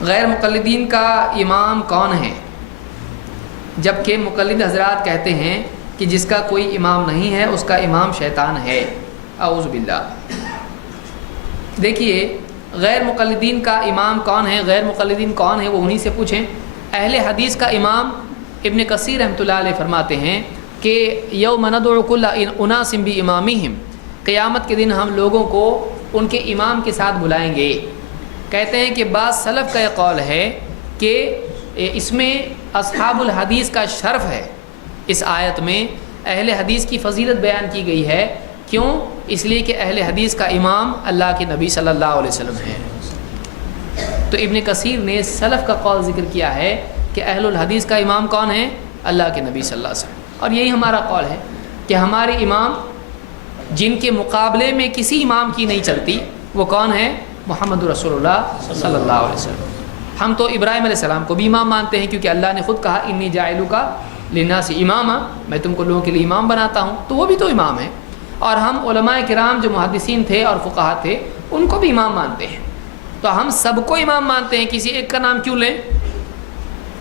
غیر مقلدین کا امام کون ہے؟ جبکہ مقلد حضرات کہتے ہیں کہ جس کا کوئی امام نہیں ہے اس کا امام شیطان ہے، اعوذ باللہ۔ دیکھیے غیر مقلدین کا امام کون ہے، غیر مقلدین کون ہے وہ انہی سے پوچھیں۔ اہل حدیث کا امام ابن کثیر رحمۃ اللہ علیہ فرماتے ہیں کہ یوم ندعو کل اناس بامامہم، قیامت کے دن ہم لوگوں کو ان کے امام کے ساتھ بلائیں گے۔ کہتے ہیں کہ بعض سلف کا یہ قول ہے کہ اس میں اصحاب الحدیث کا شرف ہے، اس آیت میں اہل حدیث کی فضیلت بیان کی گئی ہے۔ کیوں؟ اس لیے کہ اہل حدیث کا امام اللہ کے نبی صلی اللہ علیہ وسلم ہے۔ تو ابن کثیر نے سلف کا قول ذکر کیا ہے کہ اہل الحدیث کا امام کون ہے؟ اللہ کے نبی صلی اللہ علیہ وسلم۔ اور یہی ہمارا قول ہے کہ ہمارے امام جن کے مقابلے میں کسی امام کی نہیں چلتی وہ کون ہے؟ محمد رسول اللہ صلی اللہ علیہ وسلم۔ ہم تو ابراہیم علیہ السلام کو بھی امام مانتے ہیں، کیونکہ اللہ نے خود کہا انی جاعلک للناس اماما، میں تم کو لوگوں کے لیے امام بناتا ہوں، تو وہ بھی تو امام ہے۔ اور ہم علماء کرام جو محدثین تھے اور فقہا تھے ان کو بھی امام مانتے ہیں، تو ہم سب کو امام مانتے ہیں، کسی ایک کا نام کیوں لیں؟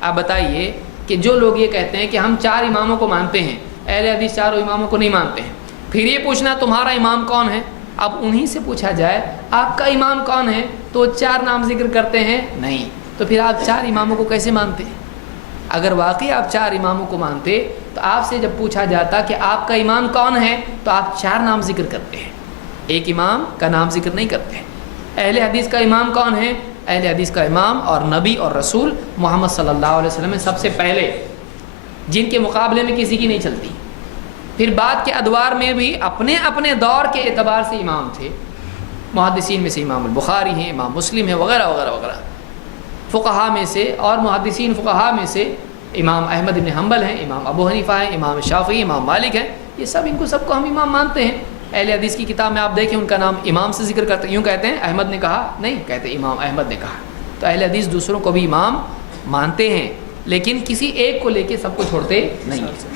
آپ بتائیے کہ جو لوگ یہ کہتے ہیں کہ ہم 4 اماموں کو مانتے ہیں، اہل حدیث 4 اماموں کو نہیں مانتے ہیں، پھر یہ پوچھنا تمہارا امام کون ہے؟ اب انہی سے پوچھا جائے آپ کا امام کون ہے تو وہ 4 نام ذکر کرتے ہیں نہیں، تو پھر آپ 4 اماموں کو کیسے مانتے ہیں؟ اگر واقعی آپ 4 اماموں کو مانتے تو آپ سے جب پوچھا جاتا کہ آپ کا امام کون ہے تو آپ 4 نام ذکر کرتے ہیں، ایک امام کا نام ذکر نہیں کرتے ہیں۔ اہل حدیث کا امام کون ہے؟ اہل حدیث کا امام اور نبی اور رسول محمد صلی اللہ علیہ وسلم ہے سب سے پہلے، جن کے مقابلے میں کسی کی نہیں چلتی۔ پھر بعد کے ادوار میں بھی اپنے اپنے دور کے اعتبار سے امام تھے، محدثین میں سے امام البخاری ہیں، امام مسلم ہیں، وغیرہ وغیرہ وغیرہ۔ فقہا میں سے اور محدثین فقہا میں سے امام احمد بن حنبل ہیں، امام ابو حنیفہ ہیں، امام شافعی، امام مالک ہیں، یہ سب ان کو سب کو ہم امام مانتے ہیں۔ اہل حدیث کی کتاب میں آپ دیکھیں ان کا نام امام سے ذکر کرتے ہیں، یوں کہتے ہیں احمد نے کہا، نہیں کہتے امام احمد نے کہا۔ تو اہل حدیث دوسروں کو بھی امام مانتے ہیں، لیکن کسی ایک کو لے کے سب کو چھوڑتے نہیں ہیں۔